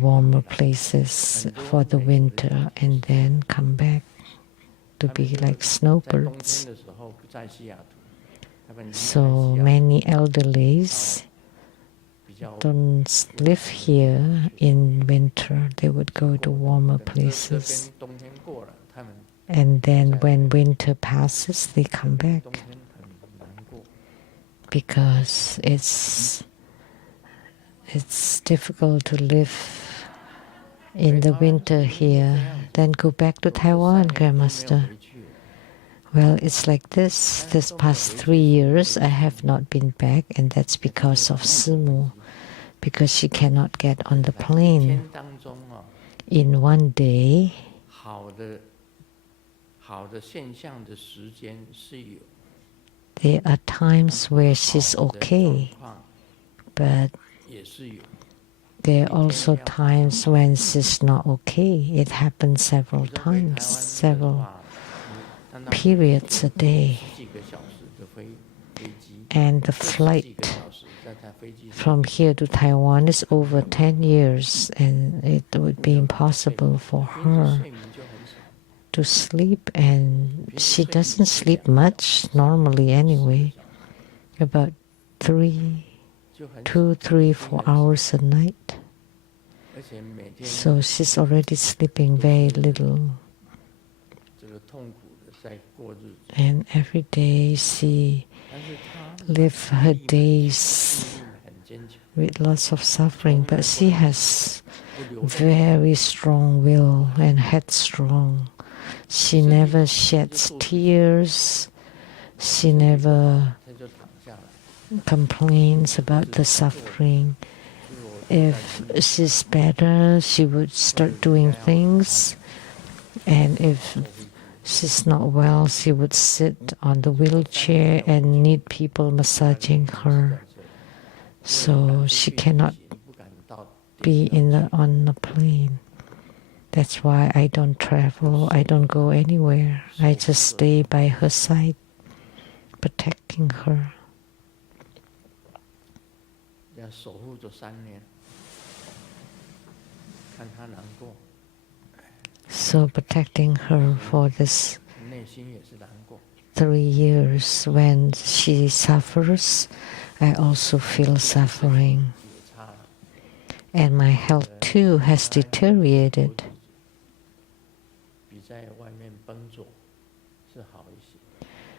Warmer places for the winter, and then come back to be like snowbirds. So many elderlies don't live here in winter. They would go to warmer places. And then when winter passes, they come back. Because it's difficult to live in the winter here. Then go back to Taiwan, Grandmaster. Well, it's like this. This past 3 years, I have not been back, and that's because of Simu, because she cannot get on the plane. In one day, there are times where she's okay, but there are also times when she's not okay. It happens several times, several periods a day. And the flight from here to Taiwan is over 10 years, and it would be impossible for her to sleep, and she doesn't sleep much normally anyway, about 2, 3, 4 hours a night. So she's already sleeping very little. And every day she lives her days with lots of suffering, but she has very strong will and headstrong. She never sheds tears. She never complains about the suffering. If she's better, she would start doing things. And if she's not well, she would sit on the wheelchair and need people massaging her. So she cannot be on the plane. That's why I don't travel, I don't go anywhere. I just stay by her side, protecting her. So protecting her for this 3 years when she suffers, I also feel suffering. And my health too has deteriorated.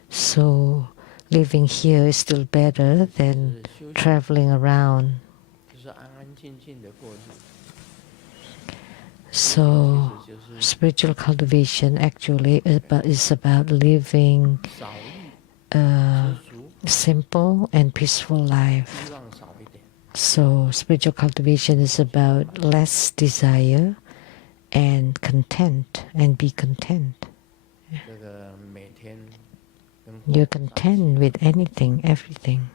So living here is still better than traveling around. So spiritual cultivation actually is about living a simple and peaceful life. So spiritual cultivation is about less desire and content, and be content. You're content with anything, everything.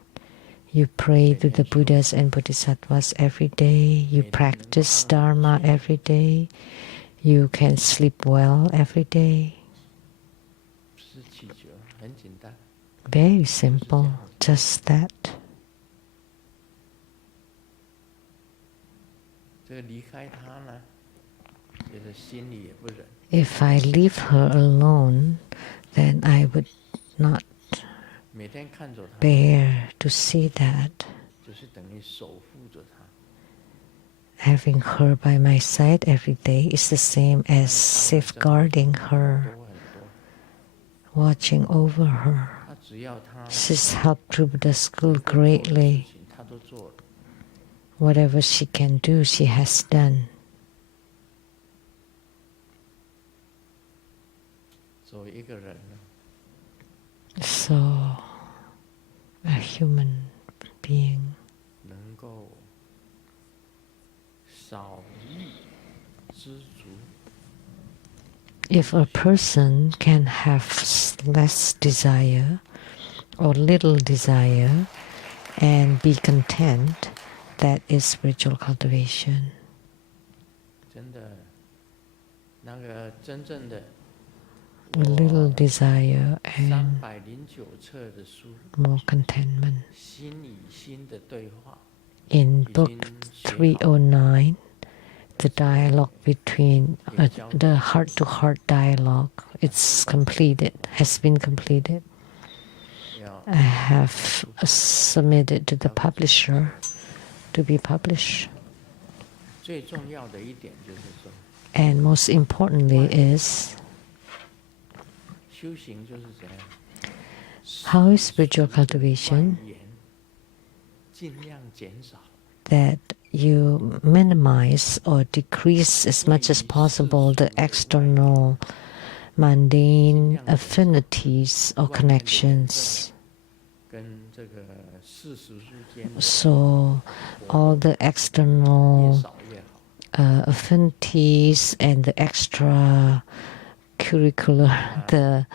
You pray to the Buddhas and Bodhisattvas every day. You practice Dharma every day. You can sleep well every day. Very simple, just that. If I leave her alone, then I would not bear to see that. Having her by my side every day is the same as safeguarding her, watching over her. She's helped through the school greatly. Whatever she can do, she has done. So, a human being if a person can have less desire or little desire and be content, that is spiritual cultivation. A little desire and more contentment. In book 309, the dialogue between the heart-to-heart dialogue, it's completed, has been completed. I have submitted to the publisher to be published. And most importantly is, how is spiritual cultivation? That you minimize or decrease as much as possible the external mundane affinities or connections. So all the external affinities and the extra curricular, the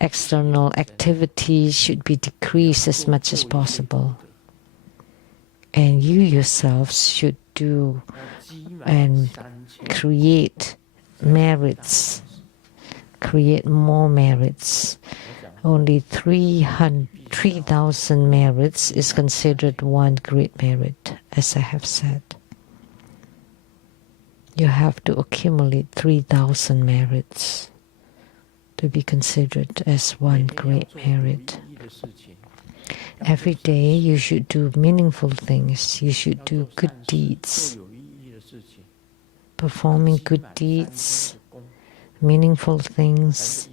external activities should be decreased as much as possible. And you yourselves should do and create merits, create more merits. Only 3,000 merits is considered one great merit, as I have said. You have to accumulate 3,000 merits to be considered as one great merit. Every day you should do meaningful things. You should do good deeds. Performing good deeds, meaningful things,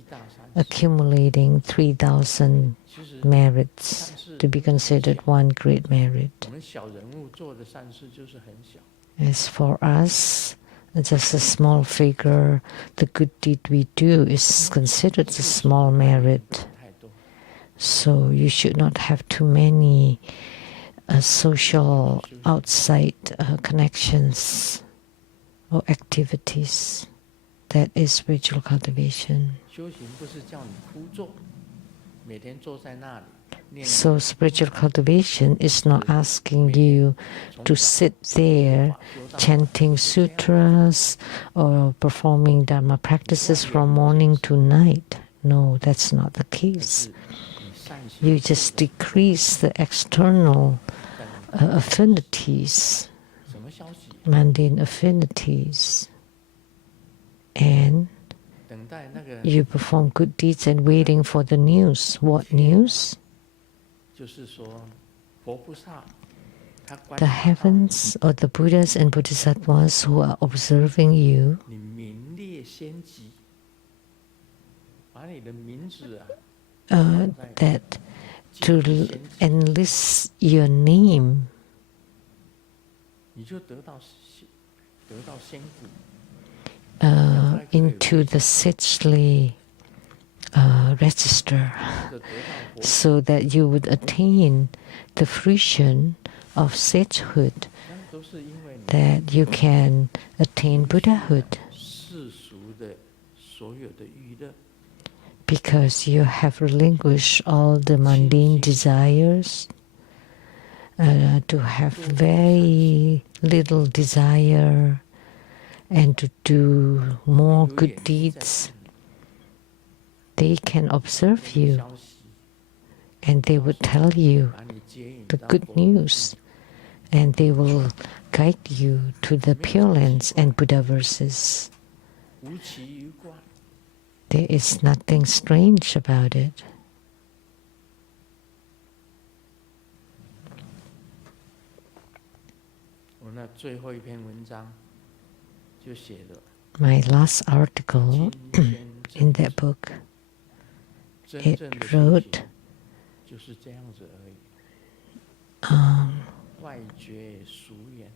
accumulating 3,000 merits to be considered one great merit. As for us, just a small figure, the good deed we do is considered a small merit. So you should not have too many social outside connections or activities. That is spiritual cultivation. So spiritual cultivation is not asking you to sit there chanting sutras or performing Dharma practices from morning to night. No, that's not the case. You just decrease the external affinities, mundane affinities, and you perform good deeds and waiting for the news. What news? 就是说，佛菩萨他观 The 察到 heavens or the Buddhas and Bodhisattvas who are observing you, 你名列先级，把你的名字啊， that to enlist your name 你就得到仙骨。 into the sagely register, so that you would attain the fruition of sagehood, 那都是因为你 that you can attain Buddhahood, 世俗的所有的娱乐， because you have relinquished all the mundane desires, to have very little desire, and to do more good deeds. They can observe you, 消息 and they would tell you 把你接引 the 到 good 佛 news, and they will guide you to the Pure Lands and Buddha verses. 无奇于怪。 There is nothing strange about it. 我那最后一篇文章就写了 My last article 金轩 in 真 that book, 真 it 正的修 wrote 行就是这样子而已。外觉俗言，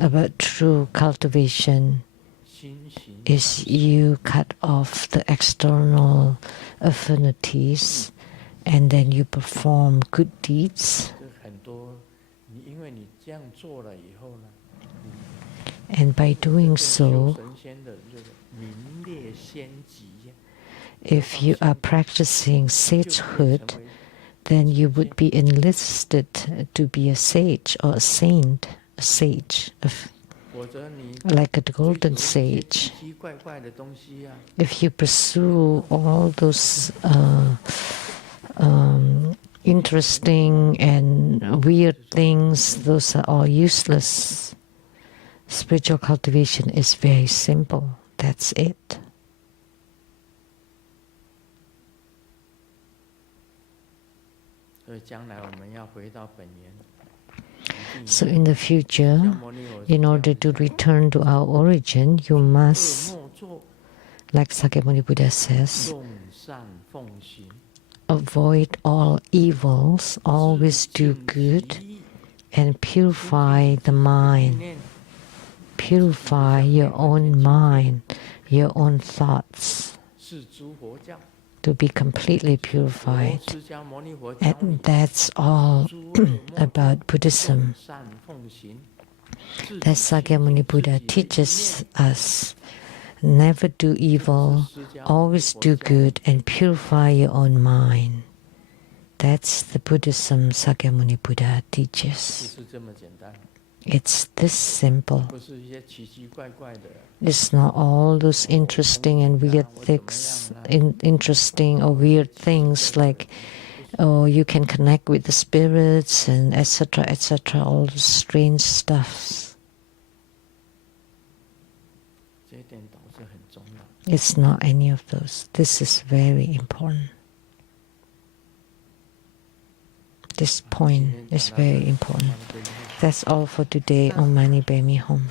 about true cultivation 心行 is you cut off the external affinities, and then you perform good deeds. 这很多，因为你这样做了以后呢， And by doing 修 so, 神仙的这个名列仙级， if you are practicing 就可以 sagehood, 成为 then you would be enlisted to be a sage or a saint, a sage, 否则你 like a 追 golden 求一些 sage. 奇奇怪怪的东西啊， If you pursue all those interesting and weird things, those are all useless. Spiritual cultivation is very simple. That's it. 所以将来我们要回到本源。 So in the future, 像摩尼佛 in order to return to our origin, you 恶 must, 莫作， like Sakyamuni Buddha says, 众善奉行， avoid all evils, always do 自净 good, 其意 and purify the mind. 念 Purify your own mind, your own thoughts, 是诸佛教。 to be completely 佛 purified. 释迦牟尼佛教你 And that's all 诸恶莫 about 作， Buddhism. 众善奉行，自己 That 清 Sakyamuni 净 Buddha 自己的 teaches 意念 us, never do evil, 释迦牟尼 always 佛 do 教 good, and purify your own mind. That's the Buddhism Sakyamuni Buddha 就 teaches. 是这么简单， It's this simple. 不是一些奇奇怪怪的。 It's not all those interesting and weird things, interesting or weird things like, oh, you can connect with the spirits and etc., etc., all those strange stuffs. 这一点倒是很重要。 It's not any of those. This is very important. This point is very important. That's all for today on Mani Padme Hum.